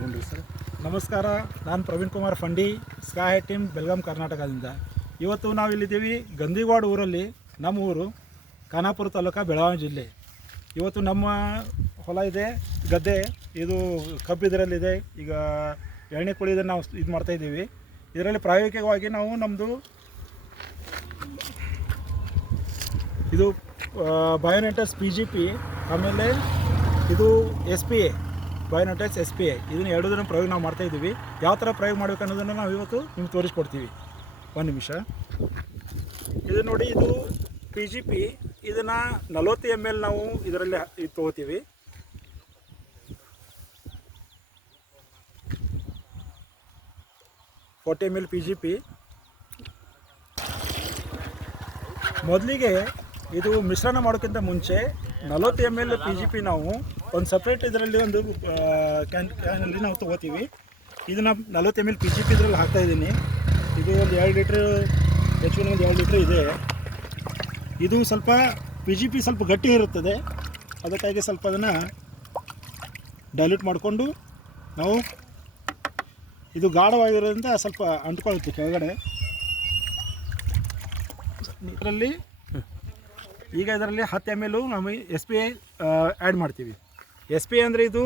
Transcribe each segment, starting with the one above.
ತೊಗೊಂಡ್ರಿ ಸರ್. ನಮಸ್ಕಾರ, ನಾನು ಪ್ರವೀಣ್ ಕುಮಾರ್ ಫಂಡಿ, ಸ್ಕೈ ಟೀಮ್ ಬೆಳಗಾಂ ಕರ್ನಾಟಕದಿಂದ. ಇವತ್ತು ನಾವು ಇಲ್ಲಿದ್ದೀವಿ ಗಂದಿವಾಡ ಊರಲ್ಲಿ. ನಮ್ಮ ಊರು ಖಾನಾಪುರ ತಾಲೂಕು, ಬೆಳಗಾವಿ ಜಿಲ್ಲೆ. ಇವತ್ತು ನಮ್ಮ ಹೊಲ ಇದೆ, ಗದ್ದೆ. ಇದು ಕಬ್ಬು ಇದರಲ್ಲಿದೆ. ಈಗ ಎಣ್ಣೆ ಕುಳಿಯೋದನ್ನು ನಾವು ಇದು ಮಾಡ್ತಾಯಿದ್ದೀವಿ. ಇದರಲ್ಲಿ ಪ್ರಾಯೋಗಿಕವಾಗಿ ನಾವು ನಮ್ಮದು ಇದು ಬಯೋನೆಟಸ್ PGP, ಆಮೇಲೆ ಇದು SPA ಬಯೋನೆಟಸ್ SPA, ಇದನ್ನು ಎರಡೂ ಪ್ರಯೋಗ ನಾವು ಮಾಡ್ತಾಯಿದ್ದೀವಿ. ಯಾವ ಥರ ಪ್ರಯೋಗ ಮಾಡಬೇಕು ಅನ್ನೋದನ್ನು ನಾವು ಇವತ್ತು ನಿಮ್ಗೆ ತೋರಿಸ್ಕೊಡ್ತೀವಿ. ಒಂದು ನಿಮಿಷ. ಇದು ನೋಡಿ, ಇದು PGP. ಇದನ್ನು 40 ml ನಾವು ಇದರಲ್ಲಿ ಇದು ತೊಗೋತೀವಿ. ml PGP. ಮೊದಲಿಗೆ ಇದು ಮಿಶ್ರಣ ಮಾಡೋಕ್ಕಿಂತ ಮುಂಚೆ 40 ml PGP ನಾವು ಒಂದು ಸಪ್ರೇಟ್ ಇದರಲ್ಲಿ ಒಂದು ಕ್ಯಾನಲ್ಲಿ ನಾವು ತೊಗೋತೀವಿ. ಇದನ್ನು 40 ml PGP ಇದರಲ್ಲಿ ಹಾಕ್ತಾಯಿದ್ದೀನಿ. ಇದು ಒಂದು 2 ಲೀಟ್ರ್, ಹೆಚ್ಚು ಒಂದು 2 ಲೀಟ್ರ್ ಇದೆ. ಇದು ಸ್ವಲ್ಪ PGP ಸ್ವಲ್ಪ ಗಟ್ಟಿ ಇರುತ್ತದೆ, ಅದಕ್ಕಾಗಿ ಸ್ವಲ್ಪ ಅದನ್ನು ಡೈಲ್ಯೂಟ್ ಮಾಡಿಕೊಂಡು ನಾವು, ಇದು ಗಾಢವಾಗಿರೋದ್ರಿಂದ ಸ್ವಲ್ಪ ಅಂಟ್ಕೊಳ್ಳುತ್ತೆ ಕೆಳಗಡೆ ಇದರಲ್ಲಿ. ಈಗ ಇದರಲ್ಲಿ 10 ml ನಾವು SPA ಆ್ಯಡ್ ಮಾಡ್ತೀವಿ. SPA ಅಂದರೆ ಇದು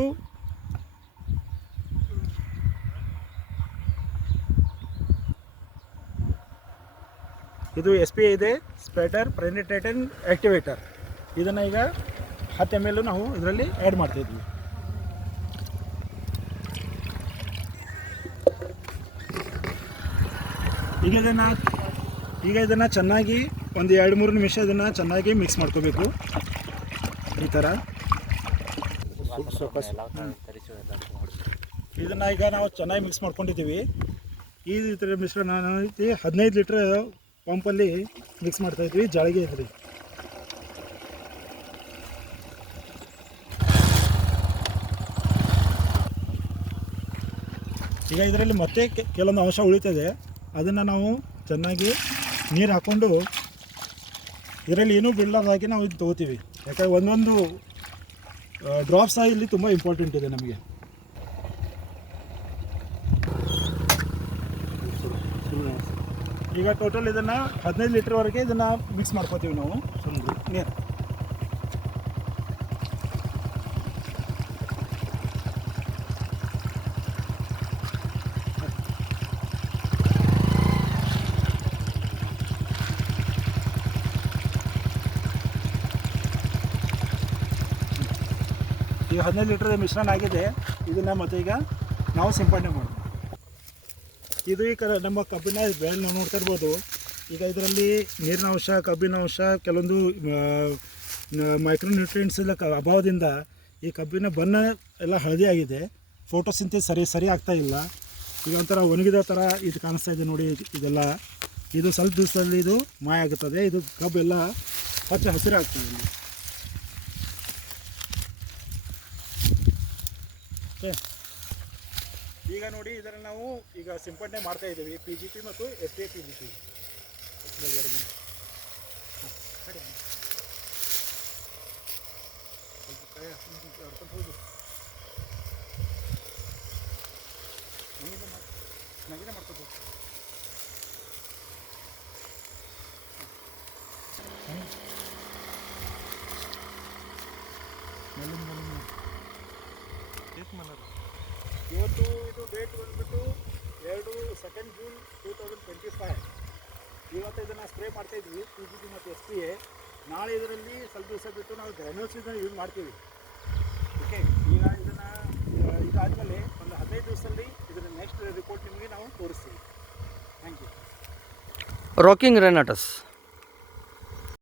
SPA ಇದೆ, ಸ್ಪ್ರೆಡರ್ ಪೆನಿಟ್ರೇಟಿಂಗ್ ಆ್ಯಕ್ಟಿವೇಟರ್. ಇದನ್ನು ಈಗ 10 ml ನಾವು ಇದರಲ್ಲಿ ಆ್ಯಡ್ ಮಾಡ್ತಾಯಿದ್ವಿ. ಈಗ ಇದನ್ನು ಚೆನ್ನಾಗಿ ಒಂದು 2-3 ನಿಮಿಷ ಇದನ್ನು ಚೆನ್ನಾಗಿ ಮಿಕ್ಸ್ ಮಾಡ್ಕೋಬೇಕು. ಈ ಥರ ಇದನ್ನು ಈಗ ನಾವು ಚೆನ್ನಾಗಿ ಮಿಕ್ಸ್ ಮಾಡ್ಕೊಂಡಿದ್ದೀವಿ. ಈ ಥರ ಮಿಶ್ರಣ 15 ಲೀಟ್ರ್ ಪಂಪಲ್ಲಿ ಮಿಕ್ಸ್ ಮಾಡ್ತಾಯಿದ್ವಿ. ಜಾಳಿಗೆ ಇದ್ರಿ. ಈಗ ಇದರಲ್ಲಿ ಮತ್ತೆ ಕೆಲವೊಂದು ಅಂಶ ಉಳಿತದೆ, ಅದನ್ನು ನಾವು ಚೆನ್ನಾಗಿ ನೀರು ಹಾಕ್ಕೊಂಡು ಇದರಲ್ಲಿ ಏನೂ ಬೀಳಲಾರ್ದಾಗಿ ನಾವು ಇದು ತೊಗೋತೀವಿ. ಯಾಕಂದರೆ ಒಂದೊಂದು ಡ್ರಾಪ್ಸ್ ಇಲ್ಲಿ ತುಂಬ ಇಂಪಾರ್ಟೆಂಟ್ ಇದೆ ನಮಗೆ. ಈಗ ಟೋಟಲ್ ಇದನ್ನು 15 ಲೀಟ್ರ್ವರೆಗೆ ಇದನ್ನು ಮಿಕ್ಸ್ ಮಾಡ್ಕೋತೀವಿ ನಾವು ನೀರು. ಈಗ 15 ಲೀಟ್ರ್ ಮಿಶ್ರಣ ಆಗಿದೆ. ಇದನ್ನು ಮತ್ತು ಈಗ ನಾವು ಸಿಂಪಡಣೆ ಮಾಡೋಣ. ಇದು ಈ ನಮ್ಮ ಕಬ್ಬಿನ ಬೆಳೆ ನಾವು ನೋಡ್ತಾ ಇರ್ಬೋದು. ಈಗ ಇದರಲ್ಲಿ ನೀರಿನ ಅಂಶ, ಕಬ್ಬಿನ ಅಂಶ, ಕೆಲವೊಂದು ಮೈಕ್ರೋನ್ಯೂಟ್ರಿಯೆಂಟ್ಸ್ ಎಲ್ಲ ಅಭಾವದಿಂದ ಈ ಕಬ್ಬಿನ ಬಣ್ಣ ಎಲ್ಲ ಹಳದಿ ಆಗಿದೆ. ಫೋಟೋಸಿಂಥೆಸಿಸ್ ಸರಿ ಆಗ್ತಾ ಇಲ್ಲ. ಈಗ ಒಂಥರ ಒಣಗಿದ ಥರ ಇದು ಕಾಣಿಸ್ತಾ ಇದೆ ನೋಡಿ. ಇದೆಲ್ಲ ಇದು ಸ್ವಲ್ಪ ದಿವಸದಲ್ಲಿ ಇದು ಮಾಯ ಆಗುತ್ತದೆ. ಇದು ಕಬ್ಬೆಲ್ಲ ಹಚ್ಚ ಹಸಿರಾಗ್ತದೆ ಇಲ್ಲಿ. ಓಕೆ, ಈಗ ನೋಡಿ ಇದರಲ್ಲಿ ನಾವು ಈಗ ಸಿಂಪಡಣೆ ಮಾಡ್ತಾ ಇದ್ದೀವಿ. PGP ಮತ್ತು SPA PGP ಮಾಡ್ಕೋಬೇಕು. ಇವತ್ತು ಇದು ಡೇಟ್ ಬಂದುಬಿಟ್ಟು 2 ಜೂನ್ 2025. ಇವತ್ತು ಇದನ್ನು ಸ್ಪ್ರೇ ಮಾಡ್ತಾಯಿದ್ವಿ, PGP ಮತ್ತು SPA. ನಾಳೆ ಇದರಲ್ಲಿ ಸ್ವಲ್ಪ ದಿವಸ ಬಿಟ್ಟು ನಾವು ಗ್ರ್ಯಾನ್ಯೂಲ್ಸ್ ಇದನ್ನು ಯೂಸ್ ಮಾಡ್ತೀವಿ. ಓಕೆ, ಈಗ ಇದನ್ನು ಇದಾದಮೇಲೆ ಒಂದು 15 ದಿವಸದಲ್ಲಿ ಇದರ ನೆಕ್ಸ್ಟ್ ರಿಪೋರ್ಟ್ ನಿಮಗೆ ನಾವು ತೋರಿಸ್ತೀವಿ. Thank you. ರಾಕಿಂಗ್ ರೆನಾಟಸ್.